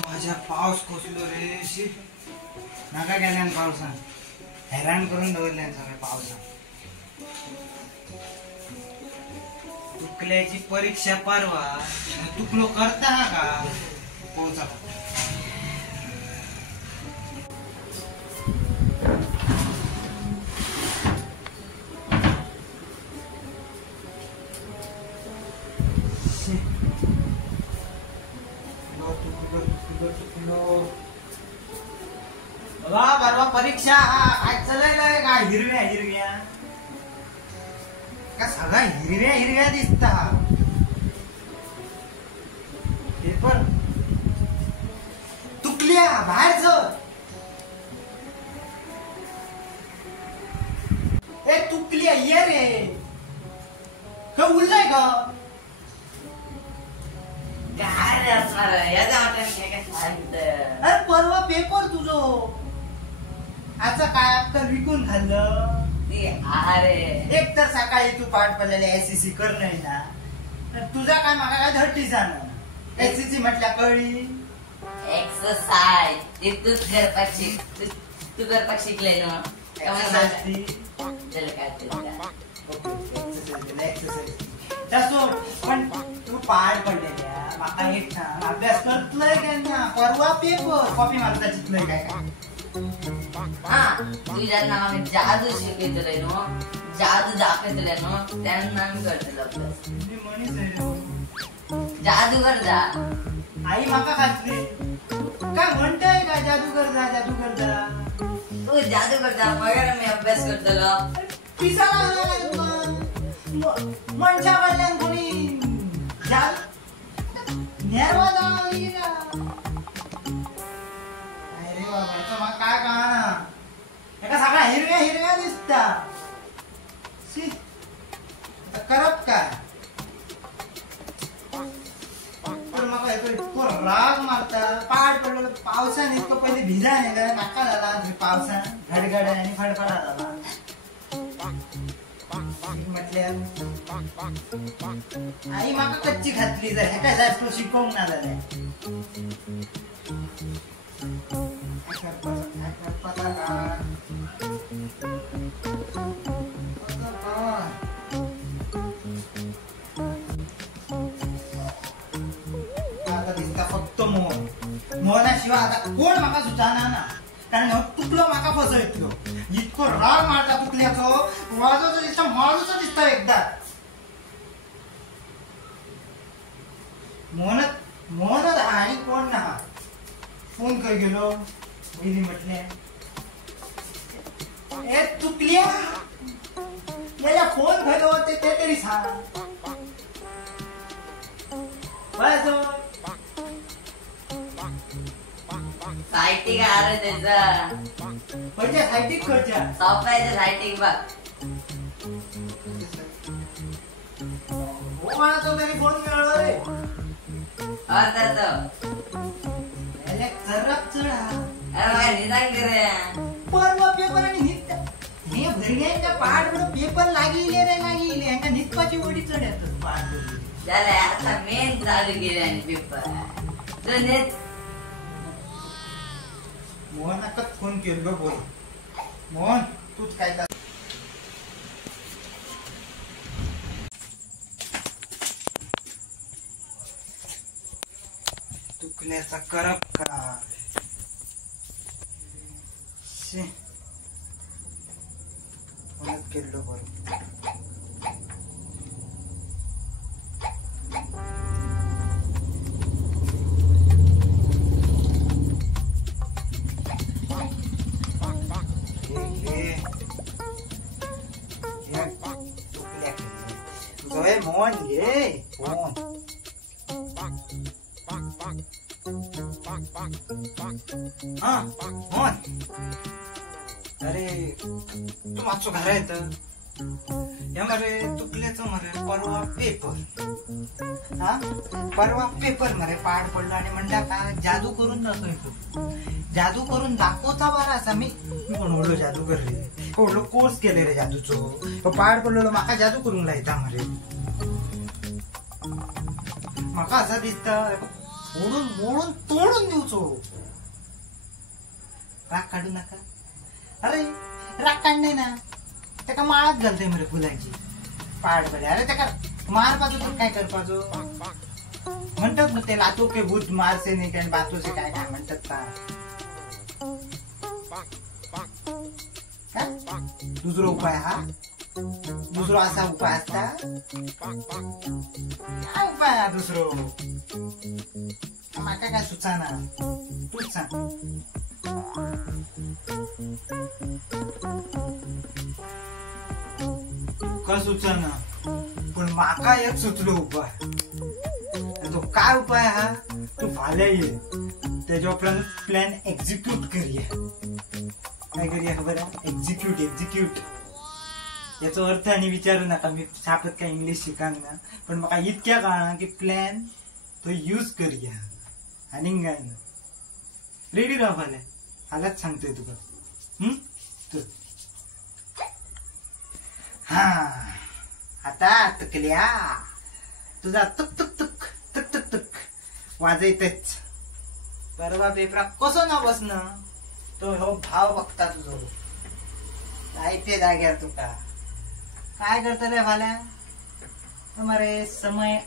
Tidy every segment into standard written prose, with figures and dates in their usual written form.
माझ्या पाऊस कोसलो रे शी नका गेल्यान पावसान हैराण करून दवरल्यान सगळ्या पावसान तुकल्याची परीक्षा परवा तुकलो करता का पोहोचा परवा परीक्षा काय चाललंय का हिरव्या हिरव्या का सगळा हिरव्या हिरव्या दिसता पेपर तुकल्या बाहेर ए तुकल्या ये रे का उरलाय का अरे परवा पेपर तुझो आता काय आता विकून खाल्लं अरे एक तर सकाळी तू पाठ पडलेले एससीसी करणं ना तुझा काय मागा काय धट्टी जाणं एससीसी म्हटल्या कळी एक्सरसाइज ते तूच तू करपाक शिकले ना पण तू पाठ पडलेल्या माका एक सांग अभ्यास करतलंय काय ना परवा पेपर कॉपी मारता चितलंय काय हा तुझ्या नावाने जादू शिकवतले नो जादू दाखवतले नो त्यांना आम्ही करतलो अभ्यास जादू कर जा आई माका खातली काय म्हणताय का जादू कर जा तू जादू कर जा मगर मी अभ्यास करतलो पिसाला मनशा कडल्यान कोणी नेरवा जावं का अरे बाबा मग काय कळना एका सगळा हिरव्या हिरव्या दिसता करप काय तर मग इतको राग मारता पाड पडलो पावसान इतकं पहिले भिजा नाही का नाका झाला पावसान घडघड आणि फडफडा झाला म्हटल्या आई माका कच्ची घातली जर हे काय जास्त शिकवून ना झालंय आता दिसता फक्त मोहनाशिवाय आता कोण माका सुचाना ना कारण तुकलो माका फसयतलो इतको राग मारता तुकल्याचो वाजोचो दिसता मारूचो दिसता एकदा मोहनच हा आणि कोण ना फोन खंय गेलो वहिनी म्हटले ए तुकल्या याला फोन खंय होते ते तरी सांग बस सायटिक आरे त्याचा म्हणजे सायटिक करच्या सॉफ्टवेअरच्या सायटिक बघ हो मला तो तरी फोन केला रे आता याला जराक चढा अरे निदान करे परवा पेपर आणि नित्य हे भरण्यांच्या पाठवर पेपर लागिले रे लागिले यांका नित्पाची वडी चढ्यात पाठ झालं आता मेन चालू केले आणि पेपर तर नेत मोहनाकच फोन केलो बोल मोहन तूच काय तुकल्याचा करप का फोनच केलो बोल मोहन ये फोन हाँ मोहन अरे तू मागचो घर येत हे मरे तुकल्याचं मरे परवा पेपर हा परवा पेपर मरे पाड पडलो आणि म्हणला का जादू करून दाखवतो जादू करून दाखवता बारा असा मी पण ओढलो जादू करले ओढलो कोर्स केले रे जादूचो पाड पडलो माका जादू करून लायता मरे माका असा दिसता ओढून मोडून तोडून दिवचो राग काढू नका अरे राग काढणे ना त्याका माळात घालतोय मरे फुलांची पाड पडे अरे त्याका मार पाचो तर काय करपाचो म्हणतात ना ते लातो के भूत मारसे नाही काय बातोचे काय काय म्हणतात का दुसरा उपाय हा दुसरा असा उपाय असता काय उपाय हा दुसरो माका काय सुचाना तूच सांग का सुचना पण माका एक सुचलो उपाय तो काय उपाय हा तू फाल्या ये त्याच्यावर प्लॅन एक्झिक्यूट करूया काय करूया खबर एक्झिक्यूट याचा अर्थ आणि विचारू नका मी छापत काय इंग्लिश शिकांग ना पण माका इतक्या कळना की प्लॅन तो यूज करूया आणि काय ना रेडी राहा फाल्या हालाच सांगतोय तुका तू हा आता तकल्या तुझा तुक तुक तुक तुक तुक तुक वाजयतच परवा पेपरा कसो ना बसन तो हो भाव बघता तुझो ते जाग्यार तुका काय करतले भाल्या तुम्हारे समय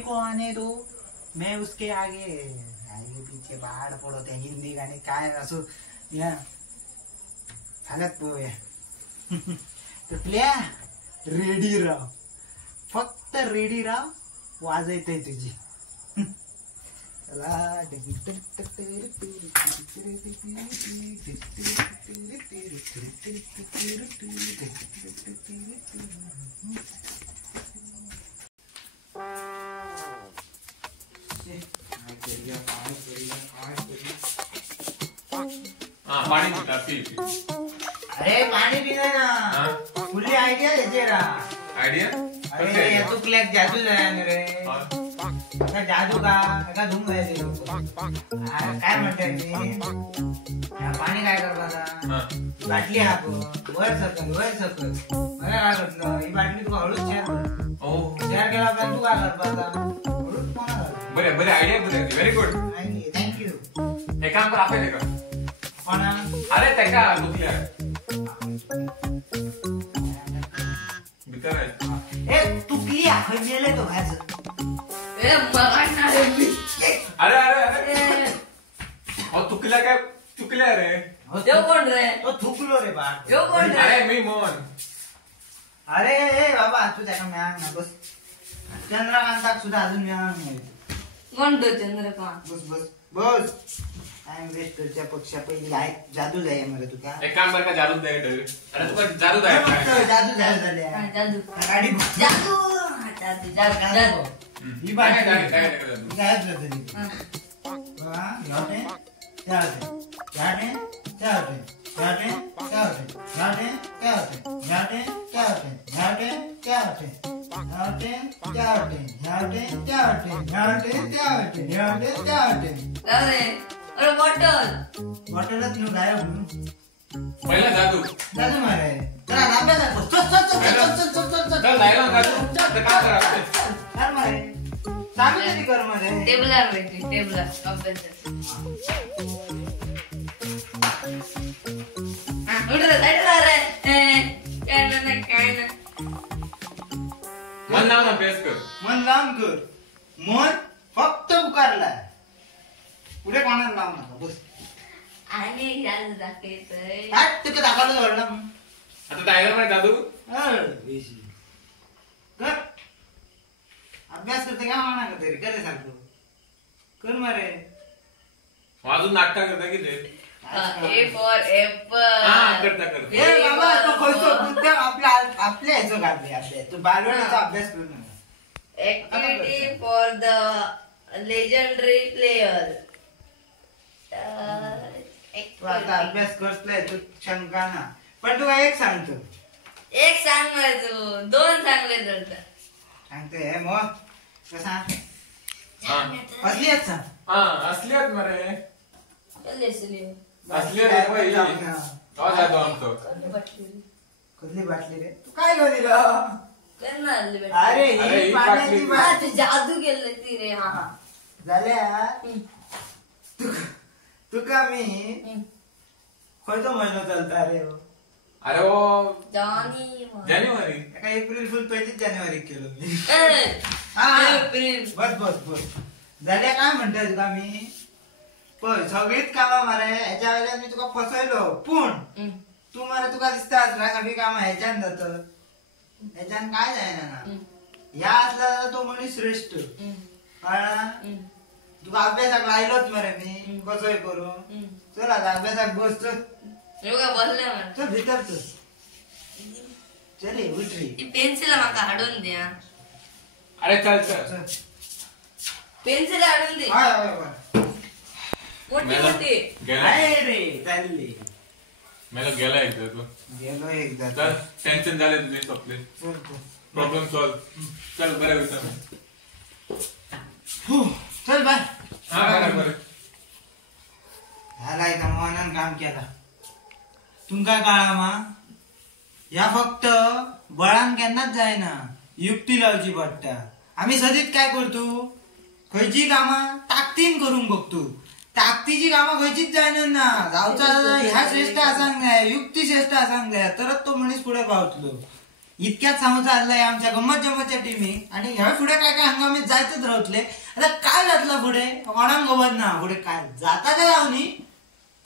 को आने दो मैं उसके आगे पीछे बाड पडो त्या हिंदी गाणी काय असो या झाल्यात पोया तुकल्या रेडी राव फक्त रेडी राव वाजयतय तुझी पाणी पी अरे पाणी पिणे ना फुल्ली आयडिया देते रा आयडिया अरे तुकल्याक जादू जाय रे जादू का धुम जायचे काय म्हणतात ते पाणी काय करता बाटली हाक वर सकल मला काय करतलं ही बाटली तुका हळूच शेअर केला तू काय करता हळूच कोणा बरे आयडिया व्हेरी गुड थँक्यू हे काम कर आपले का कोणा अरे त्याका दुखल्या भीतर आहे ए तुकली आखलेले तो भाज अरे तुकल्या काय चुकल्या रे कोण रे थुकलो रे बा कोण रे अरे मी मोहन अरे बाबा तू त्याला मिळाल ना बस चंद्रकांताक सुद्धा अजून मिळाल नाही कोण तो चंद्रकांत बस टाइम वेस्टरच्या पक्षा पहिली आहे जादू जाय मरे तुका एक काम कर का जादू दे अरे तुका जादू दे जादू गाडी जादू ही बाई काय अरे बॉटल बॉटलच घेऊन गायब पहिला जादू मारे चला अभ्यास चल लायला जादू काम कर मारे चालू कधी कर मध्ये टेबलर अभ्यास मन लावून अभ्यास कर मन लावून कर मन फक्त पुकारलाय पुढे कोणाला लावू नका बस आणि जादू दाखवतोय तुका दाखवलं जोडला आता डायगर मध्ये जादू कर अभ्यास करते काय म्हणा करते रे करे सांगतो कर मारे वाजून नाटक करता की ते ए फॉर एप्पल करता ए बाबा तो खयचो बुद्ध्या आपल्या ह्याचो काढले आपल्या तू बालवाडीचा अभ्यास करू नका activity for the legendary player तू आता अभ्यास करतलाय तू शंका ना पण तुका एक सांगतो. एक सांग मरे तू, दोन सांगले तर सांगते मग कसा हा. असली आहेत सांग. हा असल्यात मरे कसली असली असल्यात रे बाई. का जातो आमचं कसली बाटली रे तू काय घेऊन दिलं. करणार अरे अरे, ही ही पाण्याची बाटली. बाटली जादू केलं ती रे. हा हा झाल्या. तुका मी खंयचो महिनो चलता रे. अरे ओ जानी जानेवारी. एका एप्रिल फुल 25 जानेवारी केलो मी. ए, हा एप्रिल. बस झाल्या काय म्हणतोय तुका मी. पण सगळीच कामा मारे ह्याच्या वेळेला मी तुका फसयलो पण तू मला तुका दिसता असला सगळी कामा ह्याच्यान जात. ह्याच्यान काय जायना ना. ह्या असला तर तो मनीस श्रेष्ठ कळना. तुका अभ्यासाक लायलोच मरे मी कसोय करू. चल आता अभ्यासाक बस चल. योगा बसले मला. चल भीतर चल. चल उठ रे. ती पेन्सिल माका हाडून द्या. अरे चल चल. चल. पेन्सिल हाडून दे. हाय हाय हाय. मोठी मॅडम, मोठी. गेला हाय रे चालली. मला गेला एकदा तू. गेलो एकदा. चल टेन्शन झाले तुझे सपले. चल चल. Problem solve. चल बरं होतं. चल बाय. हा बरं. ह्याला एका मोहनान काम केला. तुमका कळा मा या फक्त बळान केन्नाच जायना. युक्ती लावची पडटा. आम्ही सदीत काय करतो खयची कामा ताकदीन करून बघतो. ताकदीची कामा खयचीच जायना ना. जावचा ह्या श्रेष्ठ असांग जाय युक्ती श्रेष्ठ असांग जाय तरच तो मनीस पुढे पावतलो. इतक्याच सांगूचा आलाय आमच्या गंमत जम्मतच्या टीमी. आणि ह्या पुढे काय काय हंगामी जायचंच राहतले. आता काय जातला पुढे कोणाक खबर ना. पुढे काय जाता का जावनी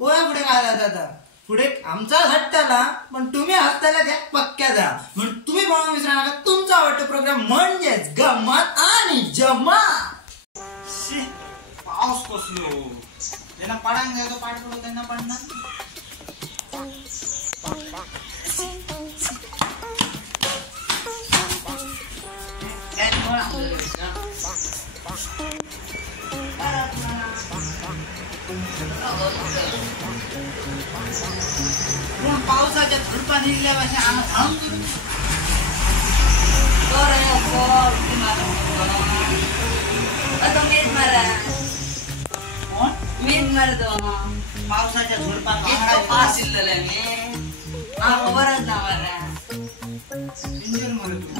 पोया पुढे काय जाता. पुढे आमचा हट्टाला पण तुम्ही हसताला त्या पक्क्या जा. म्हणून तुम्ही पाहून विसरा नका तुमचा आवडता प्रोग्राम म्हणजेच गंमत आणि जमात. पाऊस कसलो त्यांना पडांग जातो पाठ पडू त्यांना पडणार. पावसाच्या झुडपा निघल्यापासून आम्हाला थांब. मीच मारतो. पावसाच्या झुडपा फास इल्लेलं मी. खबरच ना मला. इंजिन म्हणतो